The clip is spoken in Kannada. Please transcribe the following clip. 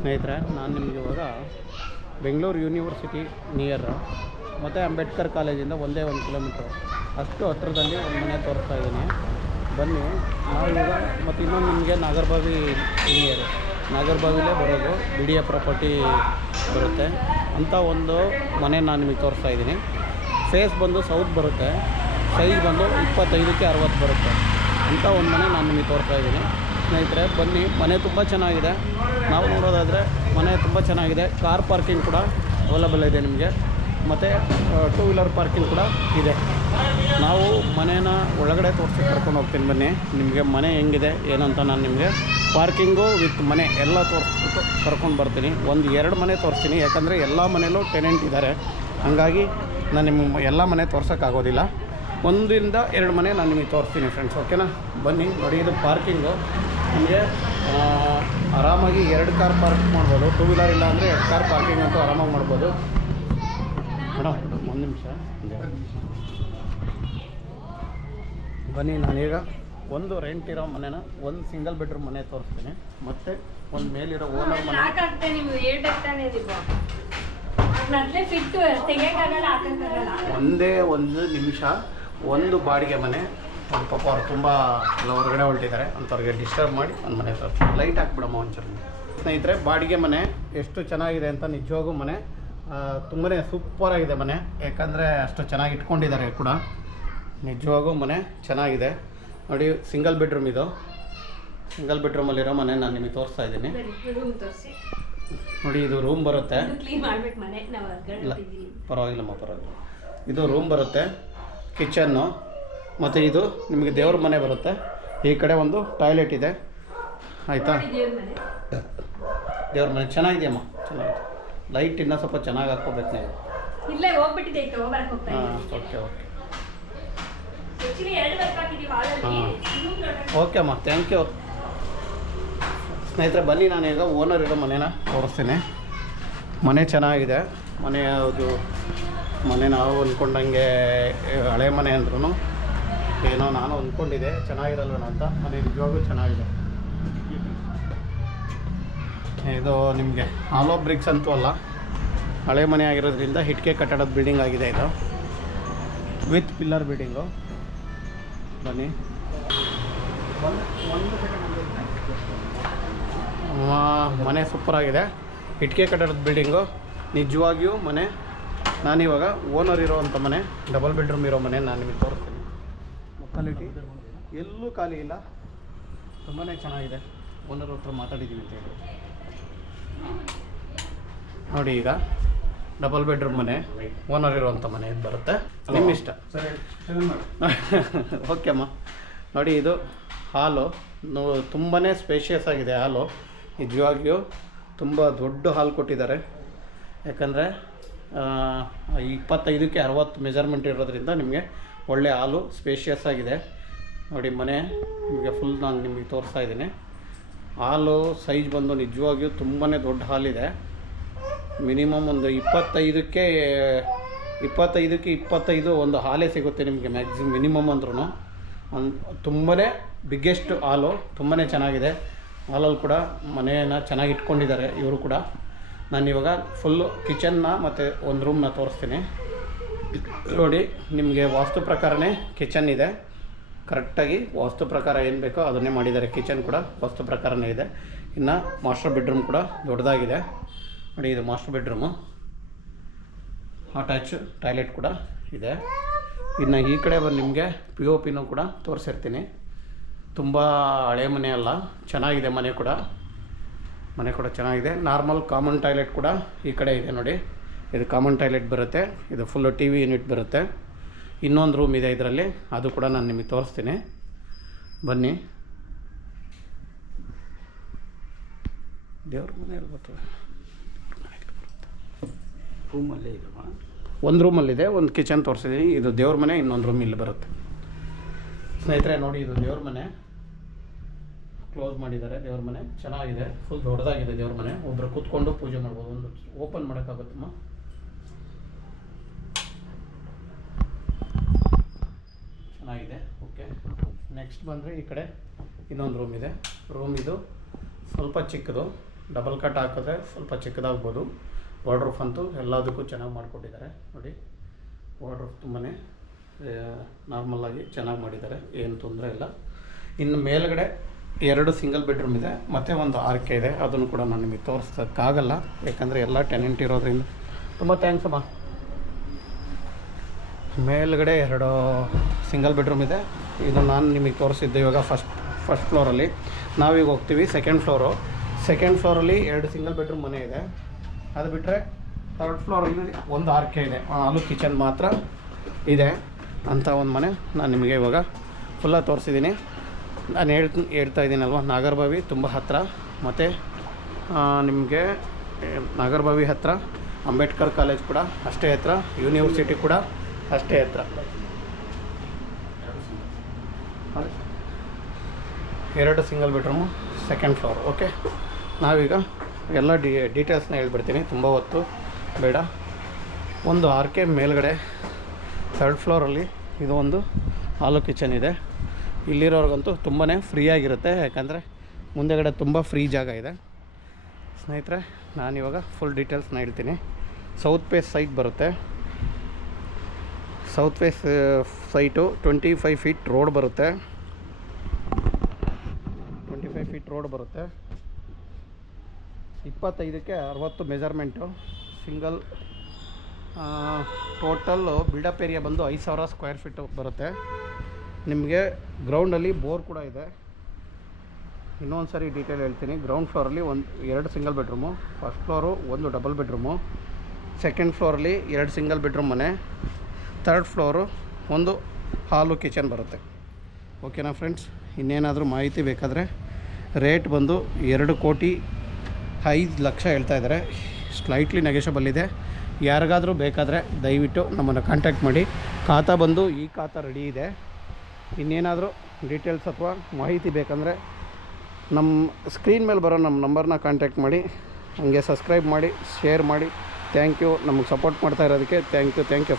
ಸ್ನೇಹಿತರೆ, ನಾನು ನಿಮಗೆ ಇವಾಗ ಬೆಂಗಳೂರು ಯೂನಿವರ್ಸಿಟಿ ನಿಯರ್ ಮತ್ತು ಅಂಬೇಡ್ಕರ್ ಕಾಲೇಜಿಂದ ಒಂದೇ 1 ಕಿಲೋಮೀಟ್ರ್ ಅಷ್ಟು ಹತ್ತಿರದಲ್ಲಿ ಒಂದು ಮನೆ ತೋರಿಸ್ತಾ ಇದ್ದೀನಿ. ಬನ್ನಿ ನಾವೀಗ ಮತ್ತು ಇನ್ನೊಂದು ನಿಮಗೆ ನಾಗರಬಾವಿ ನಿಯರ್, ನಾಗರಬಾವಿಲೇ ಬರೋದು BDA ಪ್ರಾಪರ್ಟಿ ಬರುತ್ತೆ ಅಂಥ ಒಂದು ಮನೆ ನಾನು ನಿಮಗೆ ತೋರಿಸ್ತಾ ಇದ್ದೀನಿ. ಫೇಸ್ ಬಂದು ಸೌತ್ ಬರುತ್ತೆ, ಸೈಜ್ ಬಂದು 25ಕ್ಕೆ 60 ಬರುತ್ತೆ ಅಂಥ ಒಂದು ಮನೆ ನಾನು ನಿಮಗೆ ತೋರಿಸ್ತಾ ಇದ್ದೀನಿ. ಸ್ನೇಹಿತರೆ ಬನ್ನಿ, ಮನೆ ತುಂಬ ಚೆನ್ನಾಗಿದೆ. ನಾವು ನೋಡೋದಾದರೆ ಮನೆ ತುಂಬ ಚೆನ್ನಾಗಿದೆ. ಕಾರ್ ಪಾರ್ಕಿಂಗ್ ಕೂಡ ಅವೈಲಬಲ್ ಇದೆ ನಿಮಗೆ, ಮತ್ತು 2 ವೀಲರ್ ಪಾರ್ಕಿಂಗ್ ಕೂಡ ಇದೆ. ನಾವು ಮನೇನ ಒಳಗಡೆ ತೋರಿಸಿ ಕರ್ಕೊಂಡು ಹೋಗ್ತೀನಿ. ಬನ್ನಿ, ನಿಮಗೆ ಮನೆ ಹೆಂಗಿದೆ ಏನಂತ ನಾನು ನಿಮಗೆ ಪಾರ್ಕಿಂಗು ವಿತ್ ಮನೆ ಎಲ್ಲ ತೋರಿಸ್ಬಿಟ್ಟು ಕರ್ಕೊಂಡು ಬರ್ತೀನಿ. 1-2 ಮನೆ ತೋರಿಸ್ತೀನಿ, ಯಾಕಂದರೆ ಎಲ್ಲ ಮನೇಲೂ ಟೆನೆಂಟ್ ಇದ್ದಾರೆ. ಹಾಗಾಗಿ ನಾನು ನಿಮಗೆ ಎಲ್ಲ ಮನೆ ತೋರ್ಸೋಕ್ಕಾಗೋದಿಲ್ಲ. 1-2 ಮನೆ ನಾನು ನಿಮಗೆ ತೋರಿಸ್ತೀನಿ ಫ್ರೆಂಡ್ಸ್, ಓಕೆನಾ? ಬನ್ನಿ ನೋಡಿ, ಇದು ಪಾರ್ಕಿಂಗು ನಿಮಗೆ ಆರಾಮಾಗಿ 2 ಕಾರ್ ಪಾರ್ಕ್ ಮಾಡ್ಬೋದು. 2 ವೀಲರ್ ಇಲ್ಲ ಅಂದರೆ 2 ಕಾರ್ ಪಾರ್ಕಿಂಗ್ ಅಂತೂ ಆರಾಮಾಗಿ ಮಾಡ್ಬೋದು. ಮೇಡಮ್ 1 ನಿಮಿಷ ಬನ್ನಿ. ನಾನೀಗ ಒಂದು ರೆಂಟ್ ಇರೋ ಮನೆನ, ಒಂದು ಸಿಂಗಲ್ ಬೆಡ್ರೂಮ್ ಮನೆ ತೋರಿಸ್ತೀನಿ, ಮತ್ತು ಒಂದು ಮೇಲಿರೋ ಓನರ್ ಮನೆ. ಒಂದೇ 1 ನಿಮಿಷ, ಒಂದು ಬಾಡಿಗೆ ಮನೆ. ಒಂದು ಪಾಪ ಅವ್ರು ತುಂಬ ಎಲ್ಲ ಹೊರಗಡೆ ಹೊರಟಿದ್ದಾರೆ, ಅಂಥವ್ರಿಗೆ ಡಿಸ್ಟರ್ಬ್ ಮಾಡಿ ಒಂದು ಮನೆ ತೋರಿಸ್ತೀನಿ. ಲೈಟ್ ಹಾಕ್ಬಿಡಮ್ಮ ಒಂಚೂರು. ಸ್ನೇಹಿತರೆ, ಬಾಡಿಗೆ ಮನೆ ಎಷ್ಟು ಚೆನ್ನಾಗಿದೆ ಅಂತ ನಿಜವಾಗೂ ಮನೆ ತುಂಬಾ ಸೂಪರಾಗಿದೆ ಮನೆ, ಯಾಕಂದರೆ ಅಷ್ಟು ಚೆನ್ನಾಗಿ ಇಟ್ಕೊಂಡಿದ್ದಾರೆ ಕೂಡ. ನಿಜವಾಗೂ ಮನೆ ಚೆನ್ನಾಗಿದೆ ನೋಡಿ. ಸಿಂಗಲ್ ಬೆಡ್ರೂಮ್ ಇದು, ಸಿಂಗಲ್ ಬೆಡ್ರೂಮಲ್ಲಿರೋ ಮನೆ ನಾನು ನಿಮಗೆ ತೋರಿಸ್ತಾ ಇದ್ದೀನಿ ನೋಡಿ. ಇದು ರೂಮ್ ಬರುತ್ತೆ. ಇಲ್ಲ ಪರವಾಗಿಲ್ಲಮ್ಮ, ಪರವಾಗಿಲ್ಲ. ಇದು ರೂಮ್ ಬರುತ್ತೆ, ಕಿಚನ್ನು, ಮತ್ತು ಇದು ನಿಮಗೆ ದೇವ್ರ ಮನೆ ಬರುತ್ತೆ. ಈ ಕಡೆ ಒಂದು ಟಾಯ್ಲೆಟ್ ಇದೆ, ಆಯಿತಾ? ದೇವ್ರ ಮನೆ ಚೆನ್ನಾಗಿದೆಯಮ್ಮ, ಚೆನ್ನಾಗಿದೆ. ಲೈಟ್ ಇನ್ನೂ ಸ್ವಲ್ಪ ಚೆನ್ನಾಗಿ ಹಾಕ್ಕೋಬೇಕು ನೀವು. ಹಾಂ, ಓಕೆ ಓಕೆ ಓಕೆ ಅಮ್ಮ, ಥ್ಯಾಂಕ್ ಯು. ಸ್ನೇಹಿತರೆ ಬನ್ನಿ, ನಾನೀಗ ಓನರ್ ಇರೋ ಮನೇನ ತೋರಿಸ್ತೀನಿ. ಮನೆ ಚೆನ್ನಾಗಿದೆ. ಮನೆ ಯಾವುದು ಮನೆ ನಾವು ಅಂದ್ಕೊಂಡಂಗೆ ಹಳೆ ಮನೆ ಅಂದ್ರೂ ಏನೋ ನಾನು ಅಂದ್ಕೊಂಡಿದ್ದೆ ಚೆನ್ನಾಗಿರಲ್ವೇನೋ ಅಂತ. ಮನೆ ನಿಜವಾಗ್ಲೂ ಚೆನ್ನಾಗಿದೆ. ಇದು ನಿಮಗೆ ಹಾಲೋ ಬ್ರಿಕ್ಸ್ ಅಂತೂ ಅಲ್ಲ, ಹಳೆ ಮನೆ ಆಗಿರೋದ್ರಿಂದ ಇಟ್ಟಿಗೆ ಕಟ್ಟಡದ ಬಿಲ್ಡಿಂಗ್ ಆಗಿದೆ. ಇದು ವಿತ್ ಪಿಲ್ಲರ್ ಬಿಲ್ಡಿಂಗು. ಬನ್ನಿ, ಮನೆ ಸೂಪರಾಗಿದೆ. ಇಟ್ಟಿಗೆ ಕಟ್ಟಡದ ಬಿಲ್ಡಿಂಗು, ನಿಜವಾಗಿಯೂ ಮನೆ. ನಾನಿವಾಗ ಓನರ್ ಇರೋವಂಥ ಮನೆ, ಡಬಲ್ ಬೆಡ್ರೂಮ್ ಇರೋ ಮನೆ ನಾನು ನಿಮಗೆ ತೋರಿಸ್ತೀನಿ. ಲೊಕಾಲಿಟಿ ಎಲ್ಲೂ ಖಾಲಿ ಇಲ್ಲ, ತುಂಬಾ ಚೆನ್ನಾಗಿದೆ. ಓನರ್ ಹತ್ರ ಮಾತಾಡಿದ್ದೀವಿ ಅಂತ ಹೇಳಿ ನೋಡಿ. ಈಗ ಡಬಲ್ ಬೆಡ್ರೂಮ್ ಮನೆ, ಓನರ್ ಇರೋವಂಥ ಮನೆ ಇದು ಬರುತ್ತೆ. ನಿಮ್ಮ ಇಷ್ಟ. ಓಕೆ ಅಮ್ಮ. ನೋಡಿ, ಇದು ಹಾಲು ತುಂಬಾ ಸ್ಪೇಷಿಯಸ್ ಆಗಿದೆ. ಹಾಲು ನಿಜವಾಗಿಯೂ ತುಂಬ ದೊಡ್ಡ ಹಾಲು ಕೊಟ್ಟಿದ್ದಾರೆ, ಯಾಕಂದರೆ 25ಕ್ಕೆ 60 ಮೆಜರ್ಮೆಂಟ್ ಇರೋದ್ರಿಂದ ನಿಮಗೆ ಒಳ್ಳೆ ಹಾಲು ಸ್ಪೇಷಿಯಸ್ ಆಗಿದೆ. ನೋಡಿ ಮನೆ ನಿಮಗೆ ಫುಲ್ ನಾನು ನಿಮಗೆ ತೋರಿಸ್ತಾ ಇದ್ದೀನಿ. ಹಾಲು ಸೈಜ್ ಬಂದು ನಿಜವಾಗಿಯೂ ತುಂಬಾ ದೊಡ್ಡ ಹಾಲಿದೆ. ಮಿನಿಮಮ್ ಒಂದು 25ಕ್ಕೆ 25 ಒಂದು ಹಾಲೇ ಸಿಗುತ್ತೆ ನಿಮಗೆ ಮಿನಿಮಮ್ ಅಂದ್ರೂ. ತುಂಬಾ ಬಿಗ್ಗೆಸ್ಟ್ ಹಾಲು, ತುಂಬಾ ಚೆನ್ನಾಗಿದೆ. ಹಾಲಲ್ಲಿ ಕೂಡ ಮನೆಯನ್ನು ಚೆನ್ನಾಗಿ ಇಟ್ಕೊಂಡಿದ್ದಾರೆ ಇವರು ಕೂಡ. ನಾನಿವಾಗ ಫುಲ್ಲು ಕಿಚನ್ನ ಮತ್ತು ಒಂದು ರೂಮ್ನ ತೋರಿಸ್ತೀನಿ ನೋಡಿ. ನಿಮಗೆ ವಾಸ್ತು ಪ್ರಕಾರನೇ ಕಿಚನ್ ಇದೆ, ಕರೆಕ್ಟಾಗಿ ವಾಸ್ತು ಪ್ರಕಾರ ಏನು ಬೇಕೋ ಅದನ್ನೇ ಮಾಡಿದ್ದಾರೆ. ಕಿಚನ್ ಕೂಡ ವಾಸ್ತು ಪ್ರಕಾರನೇ ಇದೆ. ಇನ್ನು ಮಾಸ್ಟರ್ ಬೆಡ್ರೂಮ್ ಕೂಡ ದೊಡ್ಡದಾಗಿದೆ ನೋಡಿ. ಇದು ಮಾಸ್ಟರ್ ಬೆಡ್ರೂಮು, ಅಟ್ಯಾಚ್ ಟಾಯ್ಲೆಟ್ ಕೂಡ ಇದೆ. ಇನ್ನು ಈ ಕಡೆ ಬಂದು ನಿಮಗೆ POPನೂ ಕೂಡ ತೋರಿಸಿರ್ತೀನಿ. ತುಂಬ ಹಳೆ ಮನೆ ಅಲ್ಲ, ಚೆನ್ನಾಗಿದೆ ಮನೆ ಕೂಡ. ಮನೆ ಕೂಡ ಚೆನ್ನಾಗಿದೆ. ನಾರ್ಮಲ್ ಕಾಮನ್ ಟಾಯ್ಲೆಟ್ ಕೂಡ ಈ ಕಡೆ ಇದೆ ನೋಡಿ. ಇದು ಕಾಮನ್ ಟಾಯ್ಲೆಟ್ ಬರುತ್ತೆ. ಇದು ಫುಲ್ಲು TV ಯೂನಿಟ್ ಬರುತ್ತೆ. ಇನ್ನೊಂದು ರೂಮ್ ಇದೆ ಇದರಲ್ಲಿ, ಅದು ಕೂಡ ನಾನು ನಿಮಗೆ ತೋರಿಸ್ತೀನಿ. ಬನ್ನಿ, ದೇವ್ರ ಮನೆಯಲ್ಲಿ ಬರ್ತದೆ. ರೂಮಲ್ಲೇ ಇದೆ, ಒಂದು ರೂಮಲ್ಲಿದೆ, ಒಂದು ಕಿಚನ್ ತೋರಿಸಿದ್ದೀನಿ. ಇದು ದೇವ್ರ ಮನೆ, ಇನ್ನೊಂದು ರೂಮ್ ಇಲ್ಲಿ ಬರುತ್ತೆ. ಸ್ನೇಹಿತರೆ ನೋಡಿ, ಇದು ದೇವ್ರ ಮನೆ ಕ್ಲೋಸ್ ಮಾಡಿದ್ದಾರೆ. ದೇವ್ರ ಮನೆ ಚೆನ್ನಾಗಿದೆ, ಫುಲ್ ದೊಡ್ಡದಾಗಿದೆ ದೇವ್ರ ಮನೆ. ಒಬ್ಬರು ಕೂತ್ಕೊಂಡು ಪೂಜೆ ಮಾಡ್ಬೋದು. ಒಂದು ಓಪನ್ ಮಾಡೋಕ್ಕಾಗುತ್ತಮ್ಮ. ಚೆನ್ನಾಗಿದೆ. ಓಕೆ, ನೆಕ್ಸ್ಟ್ ಬಂದರೆ ಈ ಕಡೆ ಇನ್ನೊಂದು ರೂಮ್ ಇದೆ. ರೂಮ್ ಇದು ಸ್ವಲ್ಪ ಚಿಕ್ಕದು, ಡಬಲ್ ಕಟ್ ಹಾಕಿದ್ರೆ ಸ್ವಲ್ಪ ಚಿಕ್ಕದಾಗ್ಬೋದು. ವಾರ್ಡ್ರೋಬ್ ಅಂತೂ ಎಲ್ಲದಕ್ಕೂ ಚೆನ್ನಾಗಿ ಮಾಡಿಕೊಟ್ಟಿದ್ದಾರೆ ನೋಡಿ. ವಾರ್ಡ್ರೋಬ್ ತುಂಬಾ ನಾರ್ಮಲಾಗಿ ಚೆನ್ನಾಗಿ ಮಾಡಿದ್ದಾರೆ, ಏನು ತೊಂದರೆ ಇಲ್ಲ. ಇನ್ನು ಮೇಲ್ಗಡೆ 2 ಸಿಂಗಲ್ ಬೆಡ್ರೂಮ್ ಇದೆ ಮತ್ತು ಒಂದು ಆರ್ಕೆ ಇದೆ. ಅದನ್ನು ಕೂಡ ನಾನು ನಿಮಗೆ ತೋರಿಸೋಕ್ಕಾಗಲ್ಲ, ಯಾಕಂದರೆ ಎಲ್ಲ ಟೆನೆಂಟ್ ಇರೋದ್ರಿಂದ. ತುಂಬ ಥ್ಯಾಂಕ್ಸ್ ಅಮ್ಮ. ಮೇಲ್ಗಡೆ 2 ಸಿಂಗಲ್ ಬೆಡ್ರೂಮ್ ಇದೆ. ಇದು ನಾನು ನಿಮಗೆ ತೋರಿಸಿದ್ದೆ ಇವಾಗ ಫಸ್ಟ್ ಫ್ಲೋರಲ್ಲಿ. ನಾವೀಗ ಹೋಗ್ತೀವಿ ಸೆಕೆಂಡ್ ಫ್ಲೋರಲ್ಲಿ 2 ಸಿಂಗಲ್ ಬೆಡ್ರೂಮ್ ಮನೆ ಇದೆ. ಅದು ಬಿಟ್ಟರೆ ಥರ್ಡ್ ಫ್ಲೋರಲ್ಲಿ ಒಂದು ಆರ್ಕೆ ಇದೆ, ಹಾಲು ಕಿಚನ್ ಮಾತ್ರ ಇದೆ ಅಂತ ಒಂದು ಮನೆ ನಾನು ನಿಮಗೆ ಇವಾಗ ಫುಲ್ಲಾಗಿ ತೋರಿಸಿದ್ದೀನಿ. ನಾನು ಹೇಳ್ತಾ ಇದ್ದೀನಲ್ವ, ನಾಗರಬಾವಿ ತುಂಬ ಹತ್ತಿರ, ಮತ್ತು ನಿಮಗೆ ನಾಗರಬಾವಿ ಹತ್ತಿರ ಅಂಬೇಡ್ಕರ್ ಕಾಲೇಜ್ ಕೂಡ ಅಷ್ಟೇ ಹತ್ತಿರ, ಯೂನಿವರ್ಸಿಟಿ ಕೂಡ ಅಷ್ಟೇ ಹತ್ತಿರ. 2 single bedroom second floor. Okay, ನಾವೀಗ ಎಲ್ಲ ಡೀಟೇಲ್ಸ್ನ ಹೇಳ್ಬಿಡ್ತೀನಿ, ತುಂಬ ಹೊತ್ತು ಬೇಡ. ಒಂದು ಆರ್ಕೆ ಮೇಲ್ಗಡೆ ಥರ್ಡ್ ಫ್ಲೋರಲ್ಲಿ ಇದು ಒಂದು ಹಾಲು ಕಿಚನ್ ಇದೆ. ಇಲ್ಲಿರೋರ್ಗಂತೂ ತುಂಬಾ ಫ್ರೀಯಾಗಿರುತ್ತೆ, ಯಾಕಂದರೆ ಮುಂದೆಗಡೆ ತುಂಬ ಫ್ರೀ ಜಾಗ ಇದೆ. ಸ್ನೇಹಿತರೆ, ನಾನಿವಾಗ ಫುಲ್ ಡೀಟೇಲ್ಸ್ನ ಹೇಳ್ತೀನಿ. ಸೌತ್ ಫೇಸ್ ಸೈಟ್ ಬರುತ್ತೆ. South face site 25 feet road ಬರುತ್ತೆ. 25 ಫೀಟ್ ರೋಡ್ ಬರುತ್ತೆ. 25ಕ್ಕೆ 60 measurement. Single total built up area ಬಂದು 5000 ಸ್ಕ್ವೇರ್ ಫೀಟು ಬರುತ್ತೆ. ನಿಮಗೆ ಗ್ರೌಂಡಲ್ಲಿ ಬೋರ್ ಕೂಡ ಇದೆ. ಇನ್ನೊಂದು ಸಾರಿ ಡೀಟೇಲ್ ಹೇಳ್ತೀನಿ. ಗ್ರೌಂಡ್ ಫ್ಲೋರಲ್ಲಿ 2 single bedroom, first floor 1 double bedroom, second ಫ್ಲೋರಲ್ಲಿ 2 ಸಿಂಗಲ್ ಬೆಡ್ರೂಮ್ ಮನೆ, ಥರ್ಡ್ ಫ್ಲೋರು 1 ಹಾಲು ಕಿಚನ್ ಬರುತ್ತೆ. ಓಕೆನಾ ಫ್ರೆಂಡ್ಸ್? ಇನ್ನೇನಾದರೂ ಮಾಹಿತಿ ಬೇಕಾದರೆ ರೇಟ್ ಬಂದು 2,05,00,000 ಹೇಳ್ತಾಯಿದ್ದಾರೆ. ಸ್ಲೈಟ್ಲಿ ನೆಗೆಷಬಲ್ ಇದೆ. ಯಾರಿಗಾದರೂ ಬೇಕಾದರೆ ದಯವಿಟ್ಟು ನಮ್ಮನ್ನು ಕಾಂಟ್ಯಾಕ್ಟ್ ಮಾಡಿ. ಖಾತಾ ಬಂದು ಈ ಖಾತಾ ರೆಡಿ ಇದೆ. ಇನ್ನೇನಾದರೂ ಡೀಟೇಲ್ಸ್ ಅಥವಾ ಮಾಹಿತಿ ಬೇಕಂದರೆ ನಮ್ಮ ಸ್ಕ್ರೀನ್ ಮೇಲೆ ಬರೋ ನಮ್ಮ ನಂಬರ್ನ ಕಾಂಟ್ಯಾಕ್ಟ್ ಮಾಡಿ. ಹಾಗೆ ಸಬ್ಸ್ಕ್ರೈಬ್ ಮಾಡಿ, ಶೇರ್ ಮಾಡಿ. Thank you. ನಮಗೆ ಸಪೋರ್ಟ್ ಮಾಡ್ತಾ ಇರೋದಕ್ಕೆ ಥ್ಯಾಂಕ್ ಯು ಫ್ರೆಂಡ್ಸ್.